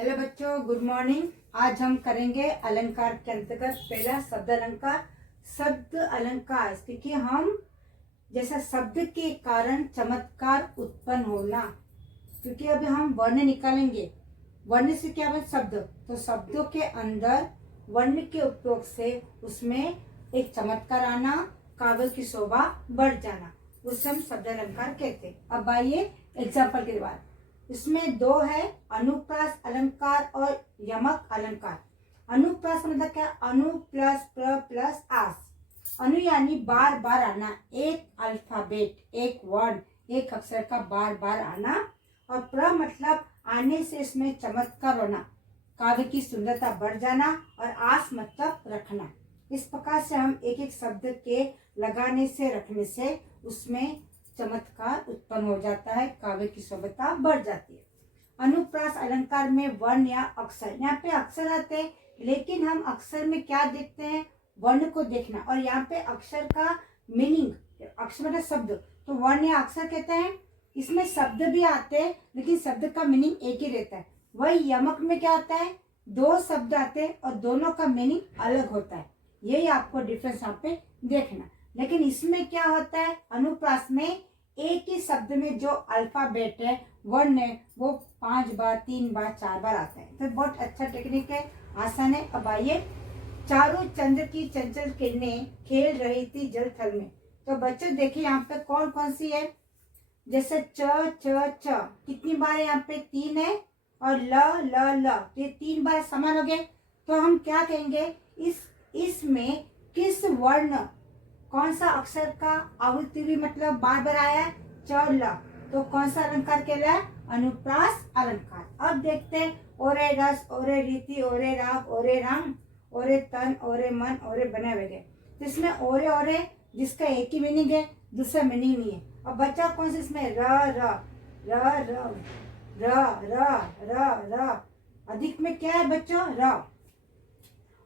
Hello बच्चों, good morning. आज हम करेंगे अलंकार के अंतर्गत पहला शब्द अलंकार। शब्द अलंकार क्योंकि हम जैसा शब्द के कारण चमत्कार उत्पन्न होना, क्योंकि अभी हम वर्ण निकालेंगे। वर्ण से क्या बने? शब्द। तो शब्दों के अंदर वर्ण के उपयोग से उसमें एक चमत्कार आना, काव्य की शोभा बढ़ जाना, उसे हम शब्द अलंकार कहते हैं। अब आइए एग्जाम्पल के बाद। इसमें दो है, अनुप्रास अलंकार और यमक अलंकार। अनुप्रास मतलब क्या? अनु प्लस प्र प्लस आस। अनु यानी बार बार आना, एक अल्फाबेट, एक वर्ण, एक अक्षर का बार बार आना। और प्र मतलब आने से इसमें चमत्कार होना, काव्य की सुंदरता बढ़ जाना। और आस मतलब रखना। इस प्रकार से हम एक एक शब्द के लगाने से, रखने से उसमें चमत्कार उत्पन्न हो जाता है, काव्य की शोभा बढ़ जाती है। अनुप्रास अलंकार में वर्ण या अक्षर, यहाँ पे अक्षर आते हैं, लेकिन हम अक्षर में क्या देखते हैं? वर्ण को देखना। और यहाँ पे अक्षर का मीनिंग, अक्षर मतलब शब्द, तो वर्ण या अक्षर कहते हैं। इसमें शब्द भी आते हैं, लेकिन शब्द का मीनिंग एक ही रहता है। वही यमक में क्या आता है? दो शब्द आते हैं और दोनों का मीनिंग अलग होता है। यही आपको डिफरेंस यहाँ पे देखना। लेकिन इसमें क्या होता है? अनुप्रास में एक ही शब्द में जो अल्फाबेट है, वर्ण है, वो 5 बार, 3 बार, 4 बार आता है। तो बहुत अच्छा टेक्निक है, आसान है। अब आइए, चारों चंद्र की चंचल किरणें खेल रही थी जल थल में। तो बच्चों देखिए यहाँ पे कौन कौन सी है। जैसे च च च कितनी बार है? यहाँ पे 3 है। और ल ल ल, ये 3 बार समान हो गए। तो हम क्या कहेंगे? इसमें किस वर्ण, कौन सा अक्षर का आवृत्ति भी मतलब बार बार आया है? च ल। तो कौन सा अलंकार कहला है? अनुप्रास अलंकार। अब देखते हैं, ओरे रस, ओरे रीति, ओरे राग, ओरे रंग, ओरे तन, ओरे मन, ओरे बने वगैरह। तो इसमें ओरे ओरे जिसका एक ही मीनिंग है, दूसरा मीनिंग नहीं है। अब बच्चा कौन सा? इसमें र र र र र र र र, अधिक में क्या है बच्चों? र।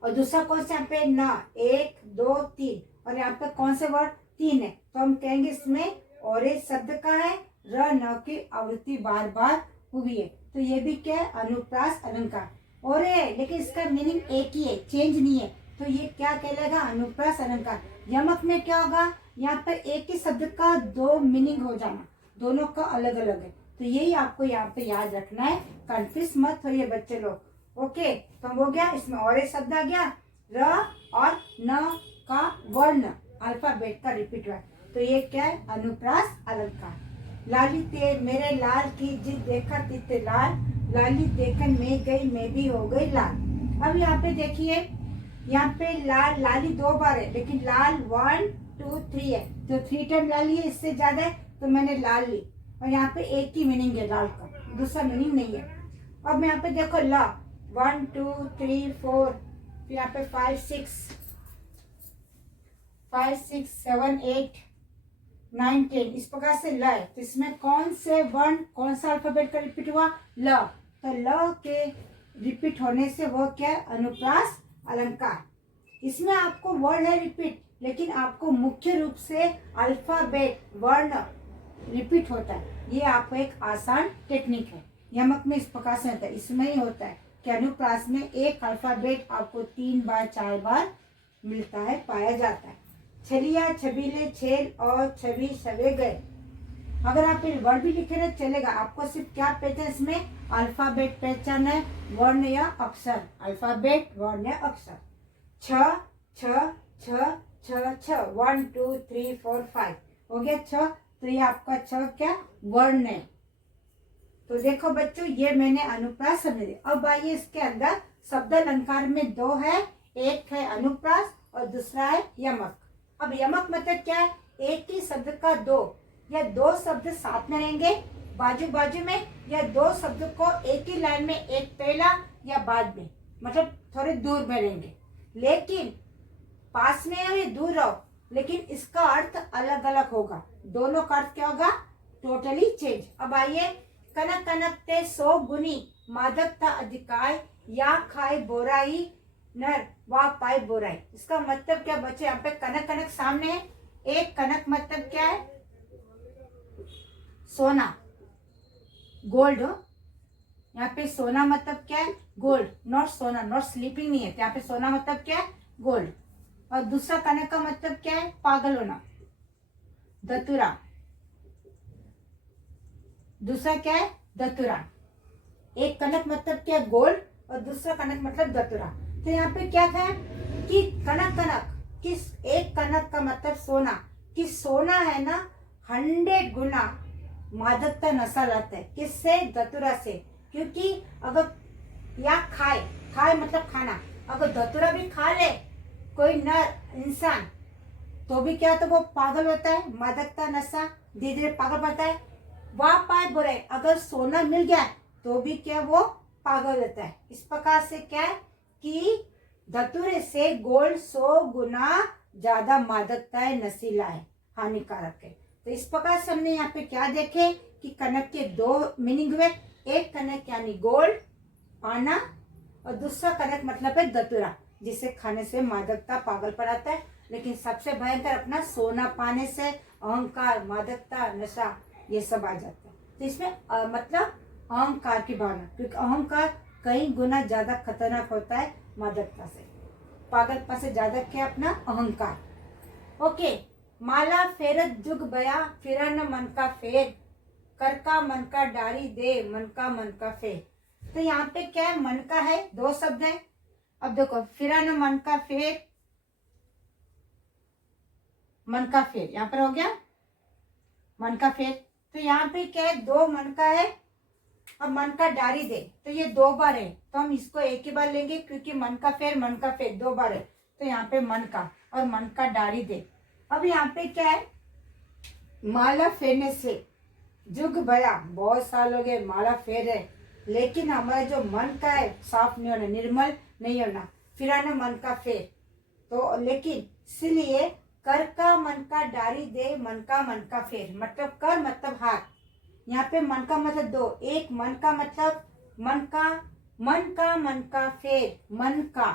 और दूसरा कौन सा? यहाँ पे न, 1 2 3। और यहाँ पे कौन से वर्ड? 3 है। तो हम कहेंगे इसमें ओरे शब्द का है, र न की आवृत्ति बार बार हुई है। तो ये भी क्या है? अनुप्रास अलंकार। ओरे है, लेकिन इसका मीनिंग एक ही है, चेंज नहीं है। तो ये क्या कहलाएगा? अनुप्रास अलंकार। यमक में क्या होगा? यहाँ पर एक ही शब्द का 2 मीनिंग हो जाना, दोनों का अलग अलग है। तो यही आपको यहाँ पे याद रखना है, कंफ्यूज मत होइए बच्चे लोग। ओके, तो हो गया। इसमें और शब्द आ गया, र और न का वर्ण, अल्फाबेट का रिपीट हुआ। तो ये क्या है? अनुप्रास अलंकार। लाली ते मेरे लाल की जिद देखा तिते लाल, लाली देखन में गई मैं भी हो गई लाल। अब यहाँ पे देखिए, यहाँ पे लाल, लाली 2 बार है, लेकिन लाल 1 2 3 है। तो 3 टाइम लाली है, इससे ज्यादा है तो मैंने लाल ली। और यहाँ पे एक ही मीनिंग है लाल का, दूसरा मीनिंग नहीं है। अब यहाँ पे देखो, ला 1 2 3 4, फिर यहाँ पे 5 6 7 8 9 10, इस प्रकार से ल है। तो इसमें कौन से वर्ण, कौन सा अल्फाबेट का रिपीट हुआ? ल। तो ल के रिपीट होने से वो क्या है? अनुप्रास अलंकार। इसमें आपको वर्ड है रिपीट, लेकिन आपको मुख्य रूप से अल्फाबेट, वर्ण रिपीट होता है। ये आपको एक आसान टेक्निक है। यमक में इस प्रकार से होता है। इसमें ही होता है कि अनुप्रास में एक अल्फाबेट आपको 3 बार 4 बार मिलता है, पाया जाता है। छलिया छबीले छेल और छवि छवे गए। अगर आप वर्ड भी लिखे रहे चलेगा, आपको सिर्फ क्या पहचान? इसमें अल्फाबेट पहचान है, वर्ण या अक्षर। अल्फाबेट, वर्ण या अक्षर। छ छ छ छ छ, 1 2 3 4 5 हो गया छ। तो ये आपका छ क्या? वर्ण है। तो देखो बच्चों, ये मैंने अनुप्रास समझ लिया। अब आइए इसके अंदर शब्द अलंकार में 2 है, एक है अनुप्रास और दूसरा है यमक। अब यमक मतलब क्या है? एक ही शब्द का 2 या 2 शब्द साथ में रहेंगे बाजू बाजू में, या 2 शब्द को एक ही लाइन में, एक पहला या बाद में, मतलब थोड़े दूर में रहेंगे, लेकिन पास में हो या दूर रहो, लेकिन इसका अर्थ अलग अलग होगा। दोनों का अर्थ क्या होगा? Totally change. अब आइए, कनक कनक ते 100 गुनी, मादकता अधिकाय, या खाए बोराई नर, वाह पाए बोराई। इसका मतलब क्या बच्चे? यहाँ पे कनक कनक सामने है। एक कनक मतलब क्या है? सोना, गोल्ड। यहाँ पे सोना मतलब क्या है, गोल्ड, नॉट सोना, नॉट स्लीपिंग नहीं है। तो यहाँ पे सोना मतलब क्या है, गोल्ड। और दूसरा कनक का मतलब क्या है, पागल होना, दतुरा। दूसरा क्या है, दतुरा। एक कनक मतलब क्या, गोल्ड, और दूसरा कनक मतलब दतुरा। तो यहाँ पे क्या है कि कनक कनक किस, एक कनक का मतलब सोना, कि सोना है ना 100 गुना मादकता नशा लाता है। किससे, दतुरा से। क्योंकि अगर या खाए, खाए मतलब खाना, अगर दतुरा भी खा ले कोई नर इंसान तो भी क्या, तो वो पागल होता है, मादकता नशा धीरे धीरे पागल पड़ता है। वह पाए बुरे, अगर सोना मिल गया तो भी क्या, वो पागल होता है। इस प्रकार से क्या है कि धतूरे से गोल्ड 100 गुना ज्यादा मादकता है, नशीला है, हानिकारक है। तो इस प्रकार से हमने यहाँ पे क्या देखे कि कनक के 2 मीनिंग हुए। एक कनक यानी गोल्ड, पाना, और दूसरा कनक मतलब है दतुरा, जिसे खाने से मादकता, पागल पड़ाता है। लेकिन सबसे भयंकर अपना सोना पाने से अहंकार, मादकता, नशा, ये सब आ जाता है। तो इसमें मतलब अहंकार की भावना, क्योंकि अहंकार कई गुना ज्यादा खतरनाक होता है मादकता से, पागलपन से ज्यादा क्या, अपना अहंकार। ओके, माला फेरत जुग बया, फिरा न मन का फेर, कर का मन का डारी दे, मन का फेर। तो यहाँ पे क्या है, मन का है, 2 शब्द है। अब देखो, फिरा न मन का फेर, मन का फेर यहाँ पर हो गया, मन का फेर। तो यहाँ पे क्या है, 2 मन का है। अब मन का डारी दे, तो ये 2 बार है, तो हम इसको एक ही बार लेंगे, क्योंकि मन का फेर 2 बार है। तो यहाँ पे मन का और मन का डारी दे। अब यहाँ पे क्या है, माला फेरने से जुग भया, बहुत साल हो गए माला फेर है, लेकिन हमारा जो मन का है साफ नहीं होना, निर्मल नहीं होना। फिर आना मन का फेर, तो लेकिन इसलिए कर का मन का डारी दे, मन का फेर। मतलब कर मतलब हाथ, यहाँ पे मन का मतलब 2, एक मन का मतलब मन का फेर, मन का,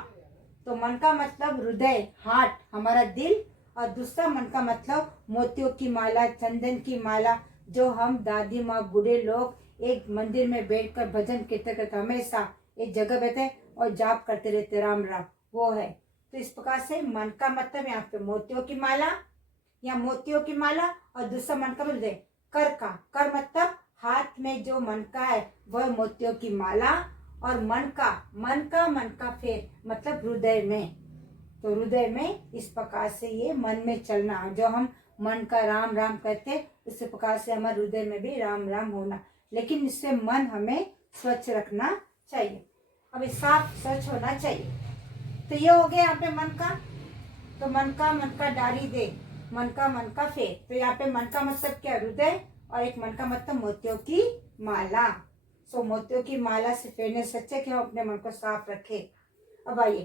तो मन का मतलब हृदय, हार्ट, हमारा दिल। और दूसरा मन का मतलब मोतियों की माला, चंदन की माला, जो हम दादी माँ, बूढ़े लोग एक मंदिर में बैठकर भजन कीर्तन करते, हमेशा एक जगह बैठे और जाप करते रहते, राम राम, वो है। तो इस प्रकार से मन का मतलब यहाँ पे मोतियों की माला, या मोतियों की माला, और दूसरा मन का मतलब कर का, कर मतलब हाथ में जो मन का है वह मोतियों की माला, और मन का फेर मतलब हृदय में। तो हृदय में इस प्रकार से ये मन में चलना, जो हम मन का राम राम कहते, उसी प्रकार से हमारे हृदय में भी राम राम होना। लेकिन इससे मन हमें स्वच्छ रखना चाहिए, अभी साफ स्वच्छ होना चाहिए। तो ये हो गया यहाँ पे मन का। तो मन का डारी दे, मन का फेर। तो यहाँ पे मन का मतलब क्या, हृदय, और एक मन का मतलब मोतियों की माला। सो मोतियों की माला से फेरने से अच्छा कि हम अपने मन को साफ रखें। अब आइए,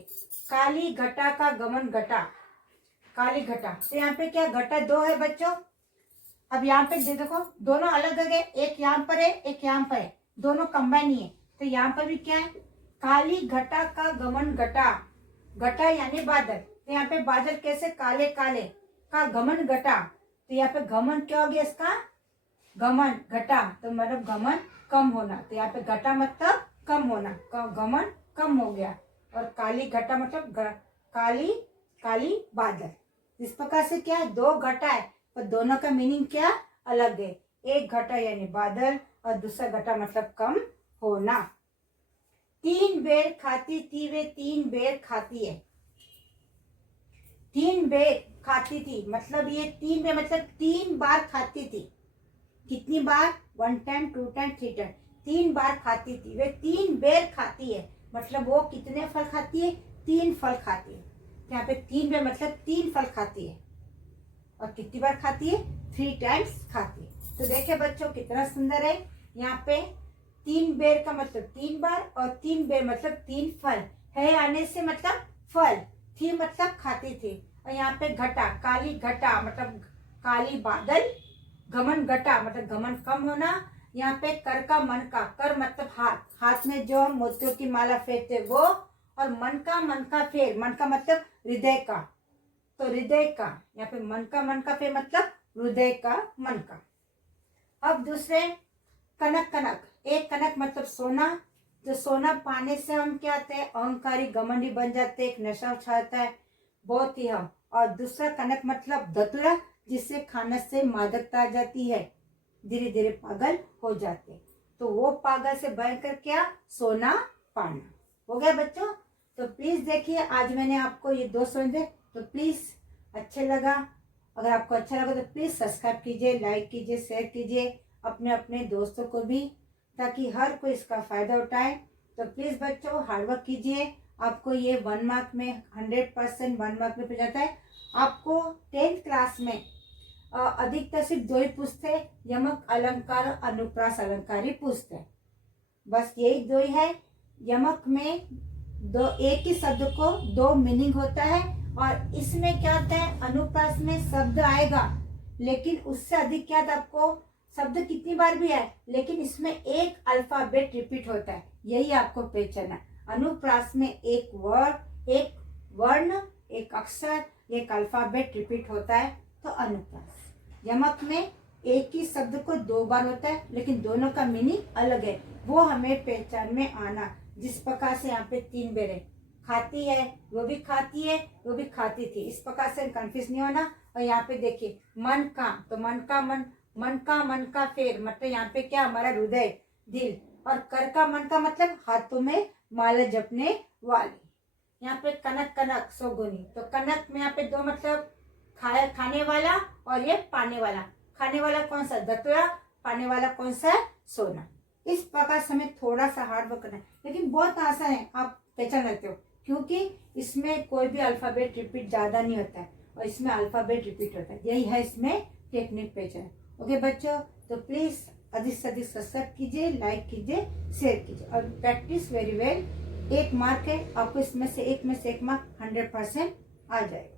काली घटा का गमन घटा, काली घटा। तो यहाँ पे क्या, घटा 2 है बच्चों। अब यहाँ पे देखो, दोनों अलग अलग है, एक यहाँ पर है, एक यहाँ पर है, दोनों कंबाइन नहीं है। तो यहाँ पर भी क्या है, काली घटा का गमन घटा, घटा यानी बादल। तो यहाँ पे बादल कैसे, काले काले, का गमन घटा। तो यहाँ पे गमन क्या हो गया इसका, गमन, घटा तो मतलब गमन कम होना। तो यहाँ पे घटा मतलब कम होना, गमन कम हो गया। और काली घटा मतलब काली काली बादल। इस प्रकार से क्या है, 2 घटा है, पर दोनों का मीनिंग क्या अलग है। एक घटा यानी बादल, और दूसरा घटा मतलब कम होना। 3 बेर खाती थी वे, 3 बेर खाती है, 3 बेर खाती थी, मतलब ये 3 बेर मतलब 3 बार खाती थी। कितनी बार, 1 टाइम, 2 टाइम, 3 टाइम, 3 बार खाती थी। वे 3 बेर खाती है, मतलब वो कितने फल खाती है, 3 फल खाती है। यहाँ पे 3 बेर मतलब 3 फल खाती है। और कितनी बार खाती है, 3 टाइम्स खाती है। तो देखिए बच्चों कितना सुंदर है। यहाँ पे 3 बेर का मतलब 3 बार, और 3 बेर मतलब 3 फल है, आने से मतलब फल, थी मतलब खाती थी। और यहाँ पे घटा, काली घटा मतलब काली बादल, गमन घटा मतलब गमन कम होना। यहाँ पे कर का मन का, कर मतलब हाथ, हाथ में जो हम मोतियों की माला फेरते वो। और मन का फेर, मन का मतलब हृदय का, तो हृदय का, यहाँ पे मन का फेर मतलब हृदय का, मन का। अब दूसरे कनक कनक, एक कनक मतलब सोना, जो सोना पाने से हम क्या होते हैं, अहंकारी घमंडी बन जाते हैं, एक नशा छाता है बहुत ही हम। और दूसरा कनक मतलब धतूरा, जिससे खाने से मादकता आ जाती है, धीरे धीरे पागल हो जाते हैं। तो वो पागल से भयंकर क्या, सोना पाना। हो गया बच्चों। तो प्लीज देखिए, आज मैंने आपको ये 2 समझे, तो प्लीज अच्छे लगा, अगर आपको अच्छा लगा तो प्लीज सब्सक्राइब कीजिए, लाइक कीजिए, शेयर कीजिए अपने अपने दोस्तों को भी, ताकि हर कोई इसका फायदा उठाए। तो प्लीज बच्चों हार्डवर्क कीजिए, आपको ये 1 मार्क में 100% 1 मार्क में पड़ जाता है। आपको 10th क्लास में अधिकतर सिर्फ 2 ही पूछते हैं, यमक अलंकार और अनुप्रास अलंकार ही पूछते हैं, बस यही 2 ही है। यमक में एक ही शब्द को 2 मीनिंग होता है, और इसमें क्या होता है, अनुप्रास में शब्द आएगा लेकिन उससे अधिक क्या था, आपको शब्द कितनी बार भी आए लेकिन इसमें एक अल्फाबेट रिपीट होता है, यही आपको पहचान है। अनुप्रास में एक वर्ड, एक वर्ण, एक अक्षर, एक अल्फाबेट रिपीट होता है, तो अनुप्रास। यमक में एक ही शब्द को 2 बार होता है लेकिन दोनों का मीनिंग अलग है, वो हमें पहचान में आना। जिस प्रकार से यहाँ पे 3 बेरे, खाती है, वो भी खाती है, वो भी खाती थी, इस प्रकार से कंफ्यूज नहीं होना। और यहाँ पे देखिए मन का, तो मन का मन का फेर मतलब यहाँ पे क्या, हमारा हृदय, दिल। और कर का मन का मतलब हाथों में माला जपने वाली। यहाँ पे कनक कनक सोगुनी, तो कनक में यहाँ पे 2 मतलब खाने वाला और ये पाने वाला। खाने वाला कौन सा, धतूरा, पाने वाला कौन सा है, सोना। इस प्रकार से हमें थोड़ा सा हार्ड वर्क करना है, लेकिन बहुत आसान है, आप पहचान लेते हो, क्योंकि इसमें कोई भी अल्फाबेट रिपीट ज्यादा नहीं होता है और इसमें अल्फाबेट रिपीट होता है, यही है इसमें टेक्निक पहचान। ओके बच्चों, तो प्लीज अधिक से अधिक सब्सक्राइब कीजिए, लाइक कीजिए, शेयर कीजिए और प्रैक्टिस वेरी वेल। 1 मार्क है, आपको इसमें से एक मार्क 100% आ जाएगा।